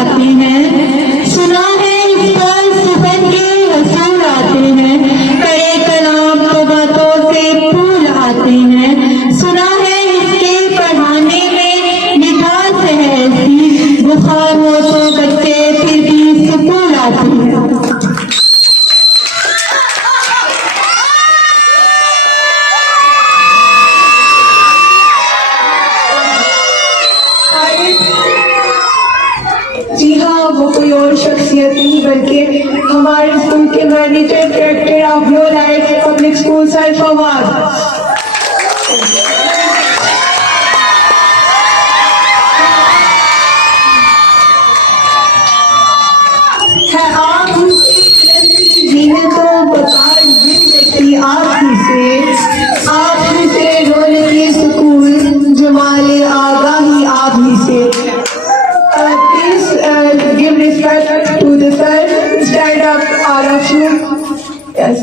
आते हैं। सुना है इस पर सुबह के रसूल आते हैं, करे कलाम तो बातों से फूल आते हैं। सुना है इसके पढ़ाने में मिठास है ऐसी, बुखार हो तो बच्चे फिर भी सुकून आते हैं। जी हाँ, वो कोई और शख्सियत नहीं बल्कि हमारे स्कूल के manager director of low life public school sir Fawad. है आप जीने तो बता जिंदगी आप ही से रोने सुकून जमाले आगाही आप ही से। Please give respect to the sir. Stand up, all of you. Yes.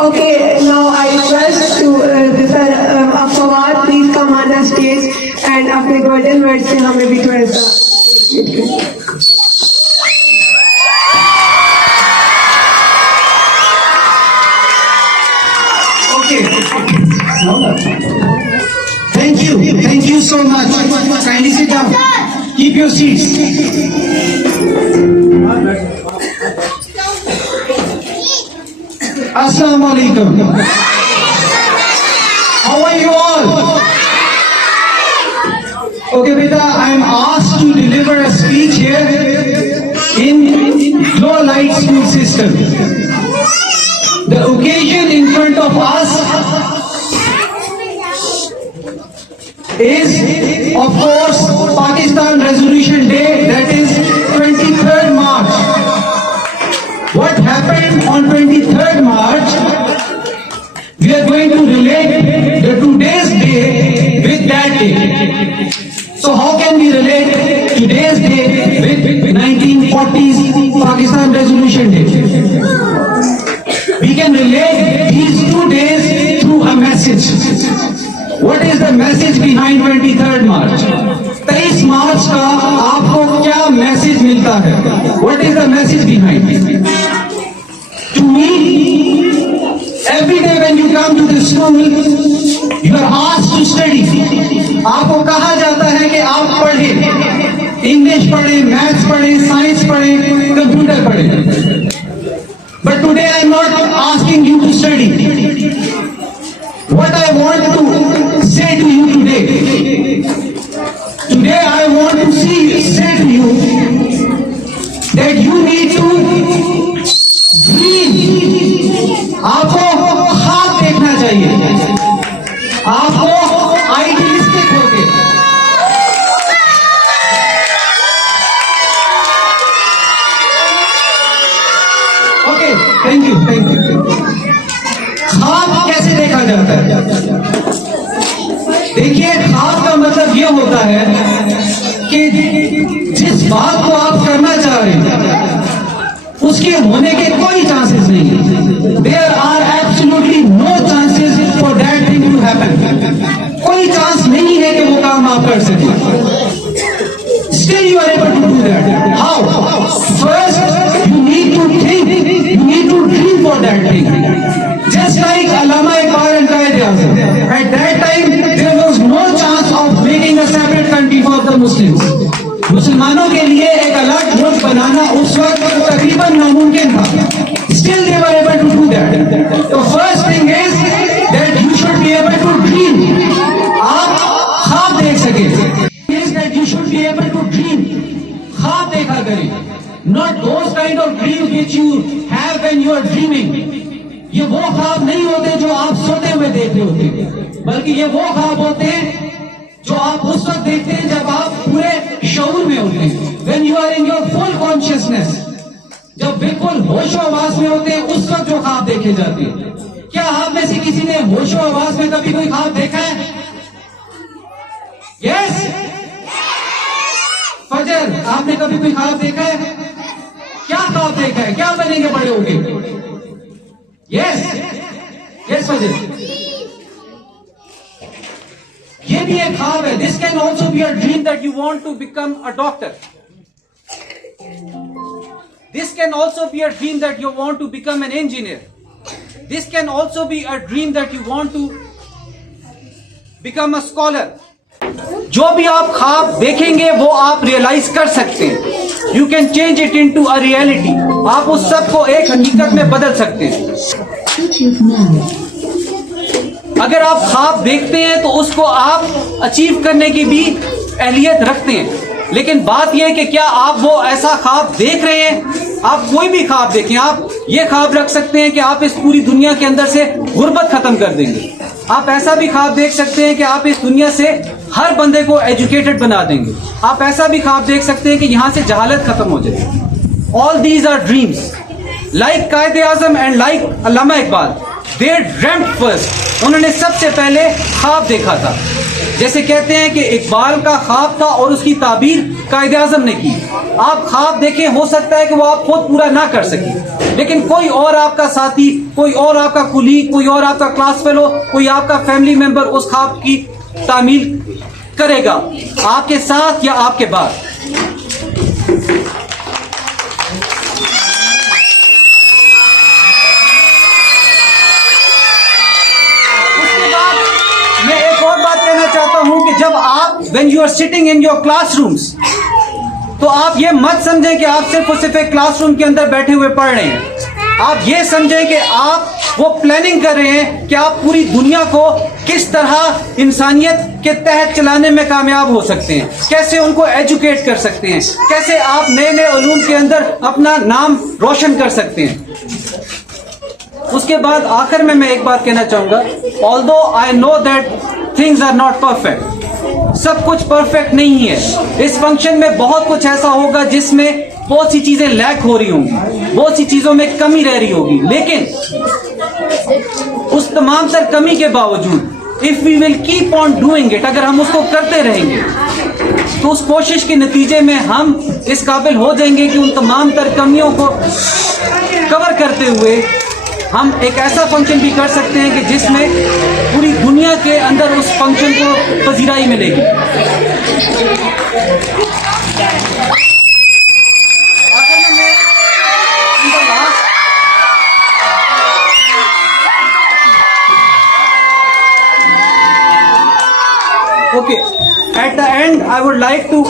Okay. Now I request to the sir Fawad, please come on the stage and अपने golden words से हमें भी थोड़ा सा। Thank you so much. Kindly sit down. Keep your seats. Assalamu alaikum. How are you all? Okay, beta, I am asked to deliver a speech here in Low Light School System. The occasion in front of us is, of course, Pakistan Resolution Day, that is 23rd March. What happened on 23rd March, we are going to relate the today's day with that day. So how can we relate today's day with 1940s Pakistan Resolution Day? We can relate these 2 days through a message. What is the message behind 23rd March? 23 मार्च का आपको क्या message मिलता है? What is the message behind it? To me, every day when you come to the school, you are asked to study. आपको कहा जाता है कि आप पढ़ें, इंग्लिश पढ़ें, मैथ्स पढ़ें, साइंस पढ़ें, कंप्यूटर पढ़ें. But today I am not asking you to study. What I want to say to you today I want to say to you that you need to dream. आपको ख्वाब देखना चाहिए, आपको idealistic होके thank you. ख्वाब कैसे देखा जाता है? देखिए, ख्वाब का मतलब ये होता है कि जिस बात को आप करना चाह रहे हैं उसके होने के कोई चांसेस नहीं है। There are absolutely no chances for that thing to happen. कोई चांस नहीं है कि वो काम आप कर सकें। Still you are able to do that. How? First you need to think, you need to dream for that thing. Just like Allama Iqbal and Qaid-e-Azam, at that time there was no chance of making a separate country for the Muslims. मुसलमानों के लिए एक अलग मुल्क बनाना उस वक्त तकरीबन नामुमकिन था। Still they were able to do that. The first thing is that you should be able to dream. आप ख्वाब देख सके। Is that you should be able to dream. ख्वाब देखा करें। Not those kind of dreams which you have when you are dreaming. ये वो ख्वाब नहीं होते जो आप सोते हुए देख रहे होते, बल्कि ये वो ख्वाब होते हैं जो आप उस वक्त देखते हैं जब आप पूरे शऊर में होते हैं। When you are in your full consciousness, जब बिल्कुल होशो आवाज में होते हैं, उस वक्त जो ख्वाब देखे जाते हैं। क्या आप में से किसी ने होशो आवाज में कभी कोई ख्वाब देखा है? यस? फजर, आपने कभी कोई ख्वाब देखा है? क्या ख्वाब देखा है? क्या बनेंगे बड़े होके? Yes, yes, Fajr. ये भी एक ख्वाब है. This can also be a dream that you want to become a doctor. This can also be a dream that you want to become an engineer. This can also be a dream that you want to become a scholar. जो भी आप ख्वाब देखेंगे वो आप realise कर सकते हैं. You can change it into a reality. आप उस सब को एक हकीकत में बदल सकते हैं. अगर आप ख्वाब देखते हैं तो उसको आप अचीव करने की भी अहलियत रखते हैं. लेकिन बात यह है कि क्या आप वो ऐसा ख्वाब देख रहे हैं? आप कोई भी ख्वाब देखें, आप ये ख्वाब रख सकते हैं कि आप इस पूरी दुनिया के अंदर से गुर्बत खत्म कर देंगे. आप ऐसा भी ख्वाब देख सकते हैं कि आप इस दुनिया से हर बंदे को एजुकेटेड बना देंगे. आप ऐसा भी ख्वाब देख सकते हैं कि यहां से जहालत खत्म हो जाए. All these are dreams. Like Quaid Azam and like Allama Iqbal, they dreamed first. उन्होंने सबसे पहले ख्वाब देखा था. जैसे कहते हैं कि इकबाल का ख्वाब था और उसकी ताबीर कायदे आजम ने की. आप ख्वाब देखें, हो सकता है कि वो आप खुद पूरा ना कर सकें, लेकिन कोई और आपका साथी, कोई और आपका कुलीग, कोई और आपका क्लास फेलो, कोई आपका फैमिली मेंबर उस ख्वाब की तामील करेगा, आपके साथ या आपके बाद. मैं एक और बात कहना चाहता हूं कि जब आप when you are sitting in your classrooms, तो आप ये मत समझें कि आप सिर्फ और सिर्फ एक क्लासरूम के अंदर बैठे हुए पढ़ रहे हैं. आप ये समझें कि आप वो प्लानिंग कर रहे हैं कि आप पूरी दुनिया को किस तरह इंसानियत के तहत चलाने में कामयाब हो सकते हैं, कैसे उनको एजुकेट कर सकते हैं, कैसे आप नए नए उलूम के अंदर अपना नाम रोशन कर सकते हैं. उसके बाद आखिर में मैं एक बात कहना चाहूंगा. Although I know that things are not perfect, सब कुछ परफेक्ट नहीं है. इस फंक्शन में बहुत कुछ ऐसा होगा जिसमें बहुत सी चीजें लैक हो रही होंगी, बहुत सी चीजों में कमी रह रही होगी, लेकिन उस तमाम तर कमी के बावजूद if we will keep on doing it, अगर हम उसको करते रहेंगे तो उस कोशिश के नतीजे में हम इस काबिल हो जाएंगे कि उन तमाम तर कमियों को कवर करते हुए हम एक ऐसा फंक्शन भी कर सकते हैं कि जिसमें पूरी दुनिया के अंदर उस फंक्शन को पजीराई मिलेगी. Okay, at the end I would like to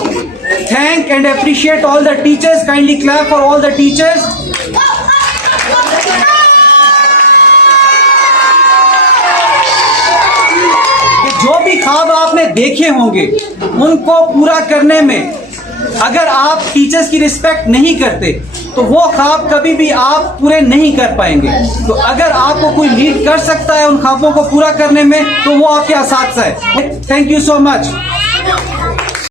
thank and appreciate all the teachers. Kindly clap for all the teachers. जो भी ख्वाब आपने देखे होंगे उनको पूरा करने में अगर आप टीचर्स की रिस्पेक्ट नहीं करते तो वो ख्वाब कभी भी आप पूरे नहीं कर पाएंगे. तो अगर आपको कोई लीड कर सकता है उन ख्वाबों को पूरा करने में तो वो आपके असातिज़ा है. Thank you so much.